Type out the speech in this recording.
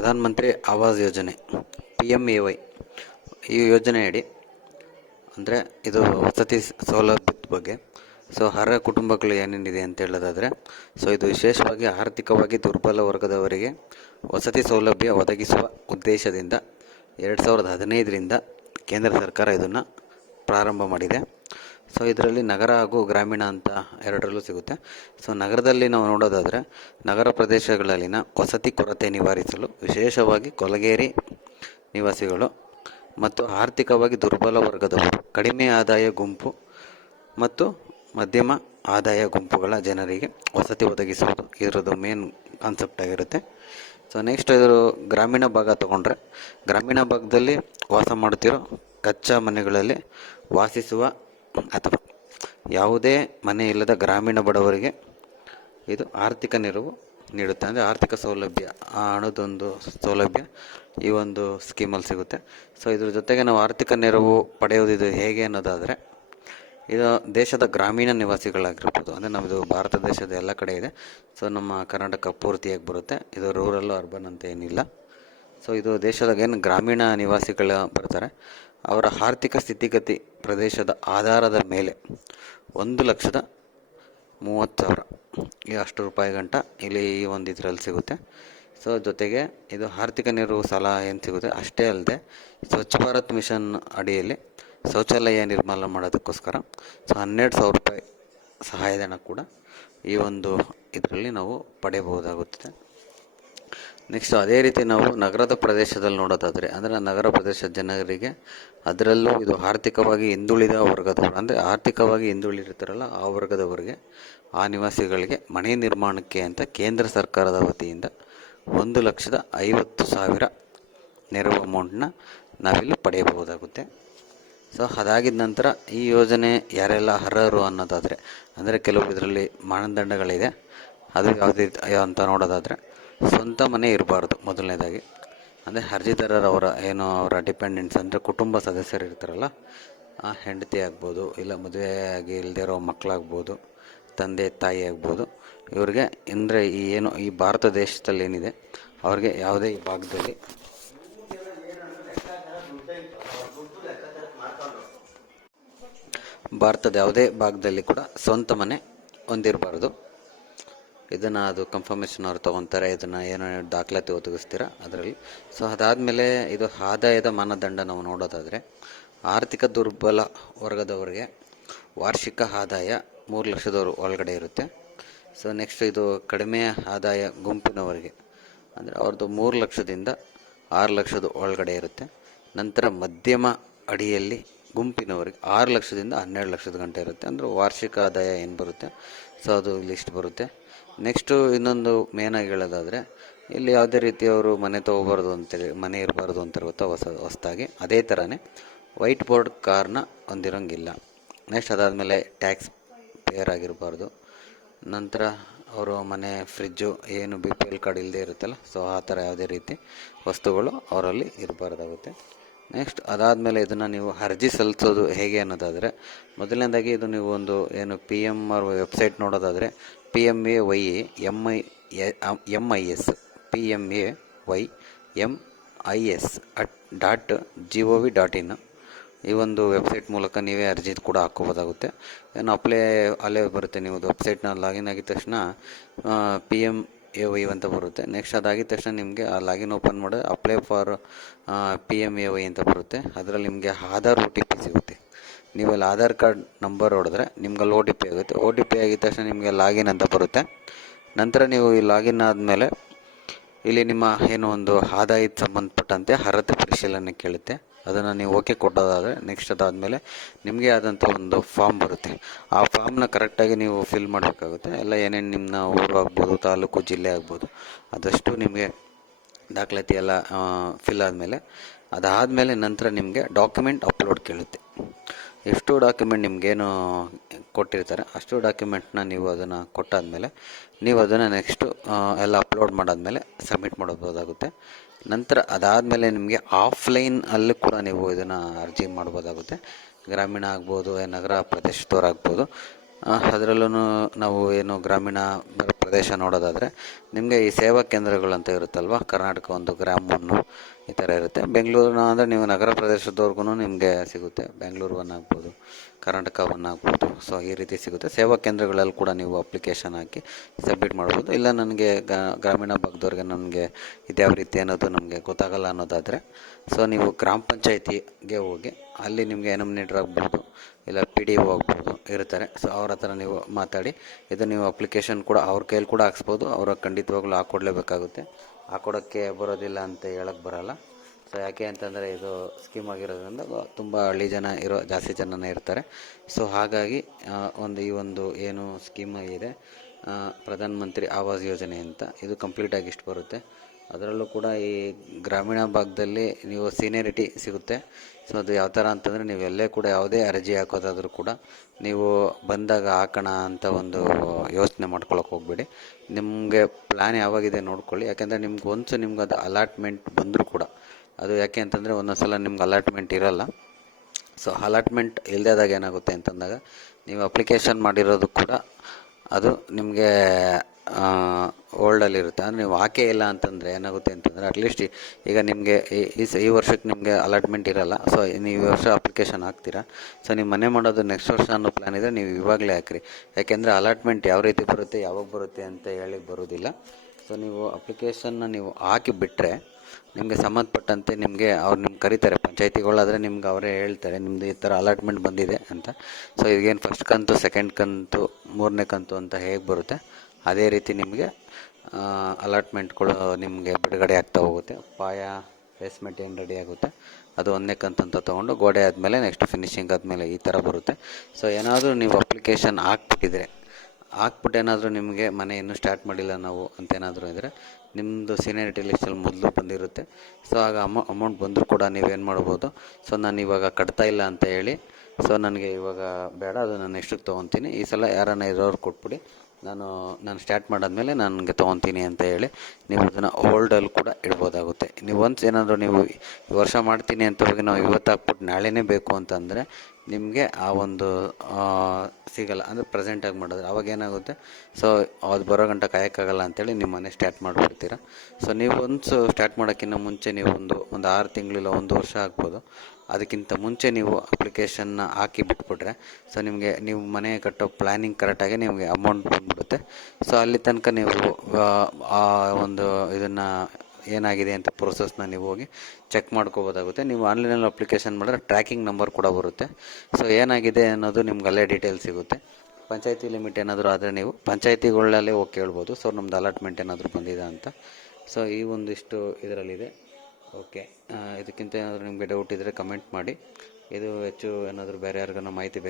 ಪ್ರಧಾನ ಮಂತ್ರಿ ಆವಾಸ್ ಯೋಜನೆ P M A Y ಈ ಯೋಜನೆಯಡಿ ಅಂದರೆ ಇದು ವಸತಿ ಸೌಲಭ್ಯದ ಬಗ್ಗೆ, ಸೊ ಅರ್ಹ ಕುಟುಂಬಗಳು ಏನೇನಿದೆ ಅಂತ ಹೇಳೋದಾದರೆ, ಸೊ ಇದು ವಿಶೇಷವಾಗಿ ಆರ್ಥಿಕವಾಗಿ ದುರ್ಬಲ ವರ್ಗದವರಿಗೆ ವಸತಿ ಸೌಲಭ್ಯ ಒದಗಿಸುವ ಉದ್ದೇಶದಿಂದ ಎರಡು ಸಾವಿರದ ಹದಿನೈದರಿಂದ ಕೇಂದ್ರ ಸರ್ಕಾರ ಇದನ್ನು ಪ್ರಾರಂಭ ಮಾಡಿದೆ. ಸೊ ಇದರಲ್ಲಿ ನಗರ ಹಾಗೂ ಗ್ರಾಮೀಣ ಅಂತ ಎರಡರಲ್ಲೂ ಸಿಗುತ್ತೆ. ಸೊ ನಗರದಲ್ಲಿ ನಾವು ನೋಡೋದಾದರೆ, ನಗರ ಪ್ರದೇಶಗಳಲ್ಲಿನ ವಸತಿ ಕೊರತೆ ನಿವಾರಿಸಲು ವಿಶೇಷವಾಗಿ ಕೊಲಗೇರಿ ನಿವಾಸಿಗಳು ಮತ್ತು ಆರ್ಥಿಕವಾಗಿ ದುರ್ಬಲ ವರ್ಗದವರು, ಕಡಿಮೆ ಆದಾಯ ಗುಂಪು ಮತ್ತು ಮಧ್ಯಮ ಆದಾಯ ಗುಂಪುಗಳ ಜನರಿಗೆ ವಸತಿ ಒದಗಿಸುವುದು ಇದರದ್ದು ಮೇನ್ ಕಾನ್ಸೆಪ್ಟ್ ಆಗಿರುತ್ತೆ. ಸೊ ನೆಕ್ಸ್ಟ್ ಇದು ಗ್ರಾಮೀಣ ಭಾಗ ತಗೊಂಡ್ರೆ, ಗ್ರಾಮೀಣ ಭಾಗದಲ್ಲಿ ವಾಸ ಮಾಡುತ್ತಿರೋ ಕಚ್ಚಾ ಮನೆಗಳಲ್ಲಿ ವಾಸಿಸುವ ಅಥವಾ ಯಾವುದೇ ಮನೆ ಇಲ್ಲದ ಗ್ರಾಮೀಣ ಬಡವರಿಗೆ ಇದು ಆರ್ಥಿಕ ನೆರವು ನೀಡುತ್ತೆ. ಅಂದರೆ ಆರ್ಥಿಕ ಸೌಲಭ್ಯ, ಆ ಹಣದೊಂದು ಸೌಲಭ್ಯ ಈ ಒಂದು ಸ್ಕೀಮಲ್ಲಿ ಸಿಗುತ್ತೆ. ಸೊ ಇದ್ರ ಜೊತೆಗೆ ನಾವು ಆರ್ಥಿಕ ನೆರವು ಪಡೆಯೋದು ಇದು ಹೇಗೆ ಅನ್ನೋದಾದರೆ, ಇದು ದೇಶದ ಗ್ರಾಮೀಣ ನಿವಾಸಿಗಳಾಗಿರ್ಬೋದು. ಅಂದರೆ ನಮ್ಮದು ಭಾರತ ದೇಶದ ಎಲ್ಲ ಕಡೆ ಇದೆ. ಸೊ ನಮ್ಮ ಕರ್ನಾಟಕ ಪೂರ್ತಿಯಾಗಿ ಬರುತ್ತೆ. ಇದು ರೂರಲ್ಲು ಅರ್ಬನ್ ಅಂತ ಏನಿಲ್ಲ. ಸೊ ಇದು ದೇಶದಾಗ ಏನು ಗ್ರಾಮೀಣ ನಿವಾಸಿಗಳು ಬರ್ತಾರೆ, ಅವರ ಆರ್ಥಿಕ ಸ್ಥಿತಿಗತಿ ಪ್ರದೇಶದ ಆಧಾರದ ಮೇಲೆ ಒಂದು ಲಕ್ಷದ ಮೂವತ್ತು ಸಾವಿರ. ಈ ಅಷ್ಟು ರೂಪಾಯಿ ಗಂಟ ಇಲ್ಲಿ ಈ ಒಂದು ಇದರಲ್ಲಿ ಸಿಗುತ್ತೆ. ಸೊ ಜೊತೆಗೆ ಇದು ಆರ್ಥಿಕ ನೆರವು ಸಾಲ ಏನು ಸಿಗುತ್ತೆ? ಅಷ್ಟೇ ಅಲ್ಲದೆ ಸ್ವಚ್ಛ ಭಾರತ್ ಮಿಷನ್ ಅಡಿಯಲ್ಲಿ ಶೌಚಾಲಯ ನಿರ್ಮಾಣ ಮಾಡೋದಕ್ಕೋಸ್ಕರ ಸೊ, ಹನ್ನೆರಡು ಸಾವಿರ ರೂಪಾಯಿ ಸಹಾಯಧನ ಕೂಡ ಈ ಒಂದು ಇದರಲ್ಲಿ ನಾವು ಪಡೆಯಬಹುದಾಗುತ್ತದೆ. ನೆಕ್ಸ್ಟ್ ಅದೇ ರೀತಿ ನಾವು ನಗರದ ಪ್ರದೇಶದಲ್ಲಿ ನೋಡೋದಾದರೆ, ಅಂದರೆ ನಗರ ಪ್ರದೇಶದ ಜನರಿಗೆ ಅದರಲ್ಲೂ ಇದು ಆರ್ಥಿಕವಾಗಿ ಹಿಂದುಳಿದ ವರ್ಗದವರು, ಅಂದರೆ ಆರ್ಥಿಕವಾಗಿ ಹಿಂದುಳಿದಿರ್ತಾರಲ್ಲ ಆ ವರ್ಗದವರಿಗೆ, ಆ ನಿವಾಸಿಗಳಿಗೆ ಮನೆ ನಿರ್ಮಾಣಕ್ಕೆ ಅಂತ ಕೇಂದ್ರ ಸರ್ಕಾರದ ವತಿಯಿಂದ ಒಂದು ಲಕ್ಷದ ಐವತ್ತು ಸಾವಿರ ನೆರವು ಅಮೌಂಟನ್ನ ನಾವಿಲ್ಲಿ ಪಡೆಯಬಹುದಾಗುತ್ತೆ. ಸೊ ಅದಾಗಿದ ನಂತರ ಈ ಯೋಜನೆ ಯಾರೆಲ್ಲ ಅರ್ಹರು ಅನ್ನೋದಾದರೆ, ಅಂದರೆ ಕೆಲವು ಇದರಲ್ಲಿ ಮಾನದಂಡಗಳಿದೆ. ಅದು ಯಾವುದೇ ಅಂತ ನೋಡೋದಾದರೆ ಸ್ವಂತ ಮನೆ ಇರಬಾರ್ದು ಮೊದಲನೇದಾಗಿ. ಅಂದರೆ ಅರ್ಜಿದಾರರವರ ಏನು ಅವರ ಡಿಪೆಂಡೆಂಟ್ಸ್ ಅಂದರೆ ಕುಟುಂಬ ಸದಸ್ಯರು ಇರ್ತಾರಲ್ಲ, ಆ ಹೆಂಡತಿ ಆಗ್ಬೋದು, ಇಲ್ಲ ಮದುವೆ ಆಗಿ ಇಲ್ಲದೇ ಇರೋ ಮಕ್ಕಳಾಗ್ಬೋದು ತಂದೆ, ತಾಯಿ ಆಗ್ಬೋದು, ಇವ್ರಿಗೆ ಅಂದರೆ ಈ ಏನು ಈ ಭಾರತ ದೇಶದಲ್ಲಿ ಏನಿದೆ, ಅವ್ರಿಗೆ ಯಾವುದೇ ಭಾಗದಲ್ಲಿ ಭಾರತದ ಯಾವುದೇ ಭಾಗದಲ್ಲಿ ಕೂಡ ಸ್ವಂತ ಮನೆ ಹೊಂದಿರಬಾರ್ದು. ಇದನ್ನು ಅದು ಕನ್ಫರ್ಮೇಷನ್ ಅವ್ರು ತೊಗೊತಾರೆ, ಇದನ್ನು ಏನೋ ದಾಖಲಾತಿ ಒದಗಿಸ್ತೀರಾ ಅದರಲ್ಲಿ. ಸೊ ಅದಾದಮೇಲೆ ಇದು ಆದಾಯದ ಮಾನದಂಡ ನಾವು ನೋಡೋದಾದರೆ, ಆರ್ಥಿಕ ದುರ್ಬಲ ವರ್ಗದವರಿಗೆ ವಾರ್ಷಿಕ ಆದಾಯ ಮೂರು ಲಕ್ಷದವರು ಒಳಗಡೆ ಇರುತ್ತೆ. ಸೊ ನೆಕ್ಸ್ಟ್ ಇದು ಕಡಿಮೆ ಆದಾಯ ಗುಂಪಿನವರಿಗೆ, ಅಂದರೆ ಅವ್ರದ್ದು ಮೂರು ಲಕ್ಷದಿಂದ ಆರು ಲಕ್ಷದ ಒಳಗಡೆ ಇರುತ್ತೆ. ನಂತರ ಮಧ್ಯಮ ಅಡಿಯಲ್ಲಿ ಗುಂಪಿನವರಿಗೆ ಆರು ಲಕ್ಷದಿಂದ ಹನ್ನೆರಡು ಲಕ್ಷದ ಗಂಟೆ ಇರುತ್ತೆ. ಅಂದರೆ ವಾರ್ಷಿಕ ಆದಾಯ ಏನು ಬರುತ್ತೆ? ಸೊ ಅದು ಲಿಸ್ಟ್ ಬರುತ್ತೆ. ನೆಕ್ಸ್ಟು ಇನ್ನೊಂದು ಮೇನಾಗಿ ಹೇಳೋದಾದರೆ, ಇಲ್ಲಿ ಯಾವುದೇ ರೀತಿ ಅವರು ಮನೆ ತೊಗೋಬಾರ್ದು ಅಂತೇಳಿ ಮನೆ ಇರಬಾರ್ದು ಅಂತ ಗೊತ್ತಾ ಹೊಸ ಹೊಸದಾಗಿ ಅದೇ ಥರನೇ ವೈಟ್ ಬೋರ್ಡ್ ಕಾರ್ನ ಹೊಂದಿರೋಂಗಿಲ್ಲ. ನೆಕ್ಸ್ಟ್ ಅದಾದಮೇಲೆ ಟ್ಯಾಕ್ಸ್ ಪೇಯರ್ ಆಗಿರಬಾರ್ದು. ನಂತರ ಅವರು ಮನೆ ಫ್ರಿಜ್ಜು ಏನು ಬಿ ಪಿ ಎಲ್ ಕಾರ್ಡ್ ಇಲ್ಲದೆ ಇರುತ್ತಲ್ಲ ಸೊ ಆ ಥರ ಯಾವುದೇ ರೀತಿ ವಸ್ತುಗಳು ಅವರಲ್ಲಿ ಇರಬಾರ್ದಾಗುತ್ತೆ. ನೆಕ್ಸ್ಟ್ ಅದಾದಮೇಲೆ ಇದನ್ನು ನೀವು ಅರ್ಜಿ ಸಲ್ಲಿಸೋದು ಹೇಗೆ ಅನ್ನೋದಾದರೆ, ಮೊದಲನೇದಾಗಿ ಇದು ನೀವು ಒಂದು ಏನು ಪಿ ಎಂ ಆರ್ ವೆಬ್ಸೈಟ್ ನೋಡೋದಾದರೆ P M A Y M I M I S P M A Y M I S at dot G O V dot in ಈ ಒಂದು ವೆಬ್ಸೈಟ್ ಮೂಲಕ ನೀವೇ ಅರ್ಜಿ ಕೂಡ ಹಾಕ್ಕೋಬೋದಾಗುತ್ತೆ. ಏನು ಅಪ್ಲೈ ಅಲ್ಲೇ ಬರುತ್ತೆ ನೀವು ವೆಬ್ಸೈಟ್ನ ಲಾಗಿನ್ ಆಗಿದ ತಕ್ಷಣ ಪಿ ಎಂ ಎ ವೈ ಅಂತ ಬರುತ್ತೆ. ನೆಕ್ಸ್ಟ್ ಅದಾಗಿದ ತಕ್ಷಣ ನಿಮಗೆ ಆ ಲಾಗಿನ್ ಓಪನ್ ಮಾಡಿ. Apply for P M A Y ಅಂತ ಬರುತ್ತೆ. ಅದರಲ್ಲಿ ನಿಮಗೆ ಆಧಾರ್ ಓ ಟಿ ಪಿ ಸಿಗುತ್ತೆ. ನೀವು ಅಲ್ಲಿ ಆಧಾರ್ ಕಾರ್ಡ್ ನಂಬರ್ ಹೊಡೆದ್ರೆ ನಿಮ್ಗೆ ಅಲ್ಲಿ ಒ ಟಿ ಪಿ ಆಗುತ್ತೆ. ಒ ಟಿ ಪಿ ಆಗಿದ ತಕ್ಷಣ ನಿಮಗೆ ಲಾಗಿನ್ ಅಂತ ಬರುತ್ತೆ. ನಂತರ ನೀವು ಈ ಲಾಗಿನ್ ಆದಮೇಲೆ ಇಲ್ಲಿ ನಿಮ್ಮ ಏನು ಒಂದು ಆದಾಯಕ್ಕೆ ಸಂಬಂಧಪಟ್ಟಂತೆ ಅರ್ಹತೆ ಪರಿಶೀಲನೆ ಕೇಳುತ್ತೆ. ಅದನ್ನು ನೀವು ಓಕೆ ಕೊಟ್ಟೋದಾದರೆ ನೆಕ್ಸ್ಟ್ ಅದಾದಮೇಲೆ ನಿಮಗೆ ಆದಂಥ ಒಂದು ಫಾರ್ಮ್ ಬರುತ್ತೆ. ಆ ಫಾರ್ಮ್ನ ಕರೆಕ್ಟಾಗಿ ನೀವು ಫಿಲ್ ಮಾಡಬೇಕಾಗುತ್ತೆ. ಎಲ್ಲ ಏನೇನು ನಿಮ್ಮ ಊರು ಆಗ್ಬೋದು, ತಾಲೂಕು, ಜಿಲ್ಲೆ ಆಗ್ಬೋದು, ಅದಷ್ಟು ನಿಮಗೆ ದಾಖಲಾತಿ ಎಲ್ಲ ಫಿಲ್ ಆದಮೇಲೆ ಅದಾದಮೇಲೆ ನಂತರ ನಿಮಗೆ ಡಾಕ್ಯುಮೆಂಟ್ ಅಪ್ಲೋಡ್ ಕೇಳುತ್ತೆ. ಎಷ್ಟು ಡಾಕ್ಯುಮೆಂಟ್ ನಿಮಗೇನು ಕೊಟ್ಟಿರ್ತಾರೆ, ಅಷ್ಟು ಡಾಕ್ಯುಮೆಂಟ್ನ ನೀವು ಅದನ್ನು ಕೊಟ್ಟಾದಮೇಲೆ, ನೀವು ಅದನ್ನು ನೆಕ್ಸ್ಟು ಎಲ್ಲ ಅಪ್ಲೋಡ್ ಮಾಡಾದಮೇಲೆ ಸಬ್ಮಿಟ್ ಮಾಡಬಹುದಾಗುತ್ತೆ. ನಂತರ ಅದಾದಮೇಲೆ ನಿಮಗೆ ಆಫ್ಲೈನ್ ಅಲ್ಲೂ ಕೂಡ ನೀವು ಇದನ್ನು ಅರ್ಜಿ ಮಾಡ್ಬೋದಾಗುತ್ತೆ ಗ್ರಾಮೀಣ ಆಗ್ಬೋದು ನಗರ ಪ್ರದೇಶದವರಾಗ್ಬೋದು ಅದರಲ್ಲೂ ನಾವು ಏನು ಗ್ರಾಮೀಣ ಪ್ರದೇಶ ನೋಡೋದಾದರೆ, ನಿಮಗೆ ಈ ಸೇವಾ ಕೇಂದ್ರಗಳು ಅಂತ ಇರುತ್ತಲ್ವ, ಕರ್ನಾಟಕ ಒಂದು ಗ್ರಾಮ್ ಒನ್ನು ಈ ಥರ ಇರುತ್ತೆ. ಬೆಂಗಳೂರಿನ ಅಂದರೆ ನೀವು ನಗರ ಪ್ರದೇಶದವ್ರಿಗೂ ನಿಮಗೆ ಸಿಗುತ್ತೆ. ಬೆಂಗಳೂರು ಒನ್ ಆಗ್ಬೋದು, ಕರ್ನಾಟಕ ಒನ್ ಆಗ್ಬೋದು. ಸೊ ಈ ರೀತಿ ಸಿಗುತ್ತೆ. ಸೇವಾ ಕೇಂದ್ರಗಳಲ್ಲಿ ಕೂಡ ನೀವು ಅಪ್ಲಿಕೇಶನ್ ಹಾಕಿ ಸಬ್ಮಿಟ್ ಮಾಡ್ಬೋದು. ಇಲ್ಲ ನನಗೆ ಗ್ರಾಮೀಣ ಭಾಗದವ್ರಿಗೆ ನನಗೆ ಇದ್ಯಾವ ರೀತಿ ಅನ್ನೋದು ನಮಗೆ ಗೊತ್ತಾಗಲ್ಲ ಅನ್ನೋದಾದರೆ ಸೊ ನೀವು ಗ್ರಾಮ ಪಂಚಾಯತಿಗೆ ಹೋಗಿ, ಅಲ್ಲಿ ನಿಮಗೆ ಎನಮಿನೇಟರ್ ಆಗ್ಬೋದು, ಇಲ್ಲ ಪಿ ಡಿ ಒ ಆಗ್ಬೋದು ಇರ್ತಾರೆ. ಸೊ ಅವ್ರ ಹತ್ರ ನೀವು ಮಾತಾಡಿ, ಇದು ನೀವು ಅಪ್ಲಿಕೇಶನ್ ಕೂಡ ಅವ್ರ ಕೈಯಲ್ಲಿ ಕೂಡ ಹಾಕ್ಸ್ಬೋದು. ಅವ್ರಿಗೆ ಖಂಡಿತವಾಗ್ಲೂ ಹಾಕ್ಕೊಡ್ಲೇಬೇಕಾಗುತ್ತೆ ಹಾಕ್ಕೊಡೋಕ್ಕೆ ಬರೋದಿಲ್ಲ ಅಂತ ಹೇಳಕ್ಕೆ ಬರೋಲ್ಲ. ಸೊ ಯಾಕೆ ಅಂತಂದರೆ ಇದು ಸ್ಕೀಮ್ ಆಗಿರೋದ್ರಿಂದ ತುಂಬ ಹಳ್ಳಿ ಜನ ಇರೋ, ಜಾಸ್ತಿ ಜನನೇ ಇರ್ತಾರೆ. ಸೊ ಹಾಗಾಗಿ ಒಂದು ಈ ಒಂದು ಏನು ಸ್ಕೀಮ್ ಇದೆ ಪ್ರಧಾನಮಂತ್ರಿ ಪ್ರಧಾನ ಮಂತ್ರಿ ಆವಾಸ್ ಯೋಜನೆ ಅಂತ, ಇದು ಕಂಪ್ಲೀಟಾಗಿ ಇಷ್ಟು ಬರುತ್ತೆ. ಅದರಲ್ಲೂ ಕೂಡ ಈ ಗ್ರಾಮೀಣ ಭಾಗದಲ್ಲಿ ನೀವು ಸೀನಿಯರಿಟಿ ಸಿಗುತ್ತೆ. ಸೊ ಅದು ಯಾವ ಥರ ಅಂತಂದರೆ ನೀವು ಎಲ್ಲೇ ಕೂಡ ಯಾವುದೇ ಅರ್ಜಿ ಹಾಕೋದಾದರೂ ಕೂಡ ನೀವು ಬಂದಾಗ ಹಾಕೋಣ ಅಂತ ಒಂದು ಯೋಚನೆ ಮಾಡ್ಕೊಳಕ್ಕೆ ಹೋಗ್ಬೇಡಿ. ನಿಮಗೆ ಪ್ಲ್ಯಾನ್ ಯಾವಾಗಿದೆ ನೋಡ್ಕೊಳ್ಳಿ. ಯಾಕೆಂದರೆ ನಿಮ್ಗೆ ಒಂದು ನಿಮ್ಗೆ ಅದು ಅಲಾಟ್ಮೆಂಟ್ ಬಂದರೂ ಕೂಡ, ಅದು ಯಾಕೆ ಅಂತಂದರೆ ಒಂದೊಂದು ಸಲ ನಿಮ್ಗೆ ಅಲಾಟ್ಮೆಂಟ್ ಇರೋಲ್ಲ. ಸೊ ಅಲಾಟ್ಮೆಂಟ್ ಇಲ್ಲದಾದಾಗ ಏನಾಗುತ್ತೆ ಅಂತಂದಾಗ, ನೀವು ಅಪ್ಲಿಕೇಶನ್ ಮಾಡಿರೋದು ಕೂಡ ಅದು ನಿಮಗೆ ಓಲ್ಡಲ್ಲಿರುತ್ತೆ ಅಂದರೆ ನೀವು ಹಾಕೇ ಇಲ್ಲ ಅಂತಂದರೆ ಏನಾಗುತ್ತೆ ಅಂತಂದರೆ ಅಟ್ಲೀಸ್ಟ್ ಈಗ ನಿಮಗೆ ಈ ಈ ವರ್ಷಕ್ಕೆ ನಿಮಗೆ ಅಲಾಟ್ಮೆಂಟ್ ಇರಲ್ಲ. ಸೊ ನೀವು ಈ ವರ್ಷ ಅಪ್ಲಿಕೇಶನ್ ಹಾಕ್ತೀರಾ. ಸೊ ನೀವು ಮನೆ ಮಾಡೋದು ನೆಕ್ಸ್ಟ್ ವರ್ಷ ಅನ್ನೋ ಪ್ಲ್ಯಾನ್ ಇದ್ದರೆ ನೀವು ಇವಾಗಲೇ ಹಾಕ್ರಿ. ಯಾಕೆಂದರೆ ಅಲಾಟ್ಮೆಂಟ್ ಯಾವ ರೀತಿ ಬರುತ್ತೆ, ಯಾವಾಗ ಬರುತ್ತೆ ಅಂತ ಹೇಳಿ ಬರೋದಿಲ್ಲ. ಸೊ ನೀವು ಅಪ್ಲಿಕೇಶನ್ನ ನೀವು ಹಾಕಿ ಬಿಟ್ಟರೆ ನಿಮಗೆ ಸಂಬಂಧಪಟ್ಟಂತೆ ನಿಮಗೆ ಅವ್ರು ನಿಮ್ಗೆ ಕರೀತಾರೆ. ಪಂಚಾಯತಿಗಳಾದರೆ ನಿಮ್ಗೆ ಅವರೇ ಹೇಳ್ತಾರೆ ನಿಮ್ಮದು ಈ ಥರ ಅಲಾಟ್ಮೆಂಟ್ ಬಂದಿದೆ ಅಂತ. ಸೊ ಈಗೇನು ಫಸ್ಟ್ ಕಂತು ಸೆಕೆಂಡ್ ಕಂತು, ಮೂರನೇ ಕಂತು ಅಂತ ಹೇಗೆ ಬರುತ್ತೆ? ಅದೇ ರೀತಿ ನಿಮಗೆ ಅಲಾಟ್ಮೆಂಟ್ಗಳು ನಿಮಗೆ ಬಿಡುಗಡೆ ಆಗ್ತಾ ಹೋಗುತ್ತೆ. ಪಾಯ ಬೇಸ್ಮೆಂಟ್ ಏನು ರೆಡಿ ಆಗುತ್ತೆ, ಅದು ಒಂದನೇ ಕಂತಂತ ತೊಗೊಂಡು ಗೋಡೆ ಆದಮೇಲೆ ನೆಕ್ಸ್ಟ್ ಫಿನಿಶಿಂಗ್ ಆದಮೇಲೆ ಈ ಥರ ಬರುತ್ತೆ. ಸೊ ಏನಾದರೂ ನೀವು ಅಪ್ಲಿಕೇಶನ್ ಹಾಕ್ಬಿಟ್ಟಿದ್ರೆ, ಹಾಕ್ಬಿಟ್ಟು ಏನಾದರೂ ನಿಮಗೆ ಮನೆ ಇನ್ನೂ ಸ್ಟಾರ್ಟ್ ಮಾಡಿಲ್ಲ ನಾವು ಅಂತ ಏನಾದರೂ ಇದ್ದರೆ ನಿಮ್ಮದು ಸೀನಿಯರಿಟಿ ಲಿಸ್ಟಲ್ಲಿ ಮೊದಲು ಬಂದಿರುತ್ತೆ. ಸೊ ಆಗ ಅಮೌ ಅಮೌಂಟ್ ಬಂದರೂ ಕೂಡ ನೀವೇನು ಮಾಡ್ಬೋದು? ಸೊ ನಾನು ಇವಾಗ ಕಟ್ತಾ ಇಲ್ಲ ಅಂತ ಹೇಳಿ ಸೊ ನನಗೆ ಇವಾಗ ಬೇಡ ಅದು ನಾನು ಎಷ್ಟಕ್ಕೆ ತೊಗೊತೀನಿ. ಈ ಸಲ ಯಾರನ್ನ ಇರೋರು ಕೊಟ್ಬಿಡಿ. ನಾನು ನಾನು ಸ್ಟಾರ್ಟ್ ಮಾಡಾದ್ಮೇಲೆ ನನಗೆ ತೊಗೊತೀನಿ ಅಂತ ಹೇಳಿ ನೀವು ಅದನ್ನು ಹೋಲ್ಡಲ್ಲಿ ಕೂಡ ಇಡ್ಬೋದಾಗುತ್ತೆ. ನೀವು ಒನ್ಸ್ ಏನಾದರೂ ನೀವು ಈ ವರ್ಷ ಮಾಡ್ತೀನಿ ಅಂತ ಹೋಗಿ ನಾವು ಇವತ್ತು ಹಾಕ್ಬಿಟ್ಟು ನಾಳೆನೇ ಬೇಕು ಅಂತಂದರೆ ನಿಮಗೆ ಆ ಒಂದು ಸಿಗಲ್ಲ. ಅಂದರೆ ಪ್ರೆಸೆಂಟಾಗಿ ಮಾಡಿದ್ರೆ. ಅವಾಗ ಏನಾಗುತ್ತೆ? ಸೊ ಅದು ಬರೋ ಗಂಟ ಕಾಯೋಕ್ಕಾಗಲ್ಲ ಅಂತೇಳಿ ನಿಮ್ಮ ಮನೆ ಸ್ಟಾರ್ಟ್ ಮಾಡಿಬಿಡ್ತೀರ. ಸೊ ನೀವು ಒಂದು ಸ್ಟಾರ್ಟ್ ಮಾಡೋಕ್ಕಿಂತ ಮುಂಚೆ ನೀವು ಒಂದು ಒಂದು ಆರು ತಿಂಗಳಿಲ್ಲ ಒಂದು ವರ್ಷ ಆಗ್ಬೋದು. ಅದಕ್ಕಿಂತ ಮುಂಚೆ ನೀವು ಅಪ್ಲಿಕೇಶನ್ನ ಹಾಕಿ ಬಿಟ್ಬಿಟ್ರೆ ಸೊ ನಿಮಗೆ ನೀವು ಮನೆ ಕಟ್ಟೋ ಪ್ಲ್ಯಾನಿಂಗ್ ಕರೆಕ್ಟಾಗಿ ನಿಮಗೆ ಅಮೌಂಟ್ ಬಂದ್ಬಿಡುತ್ತೆ. ಸೊ ಅಲ್ಲಿ ತನಕ ನೀವು ಆ, ಒಂದು ಇದನ್ನು ಏನಾಗಿದೆ ಅಂತ ಪ್ರೊಸೆಸ್ನ ನೀವು ಹೋಗಿ ಚೆಕ್ ಮಾಡ್ಕೋಬೋದಾಗುತ್ತೆ. ನೀವು ಆನ್ಲೈನಲ್ಲಿ ಅಪ್ಲಿಕೇಶನ್ ಮಾಡಿದ್ರೆ ಟ್ರ್ಯಾಕಿಂಗ್ ನಂಬರ್ ಕೂಡ ಬರುತ್ತೆ. ಸೊ ಏನಾಗಿದೆ ಅನ್ನೋದು ನಿಮ್ಗೆ ಅಲ್ಲೇ ಡೀಟೇಲ್ ಸಿಗುತ್ತೆ. ಪಂಚಾಯತಿ ಲಿಮಿಟ್ ಏನಾದರೂ ಆದರೆ ನೀವು ಪಂಚಾಯತಿಗಳಲ್ಲೇ ಹೋಗಿ ಕೇಳ್ಬೋದು. ಸೊ ನಮ್ದು ಅಲಾಟ್ಮೆಂಟ್ ಏನಾದರೂ ಬಂದಿದೆ ಅಂತ. ಸೊ ಈ ಒಂದಿಷ್ಟು ಇದರಲ್ಲಿದೆ. ಓಕೆ. ಇದಕ್ಕಿಂತ ಏನಾದರೂ ನಿಮಗೆ ಡೌಟ್ ಇದ್ದರೆ ಕಮೆಂಟ್ ಮಾಡಿ. ಇದು ಹೆಚ್ಚು ಏನಾದರೂ ಬೇರೆ ಯಾರಿಗಾನ ಮಾಹಿತಿ ಬೇಕು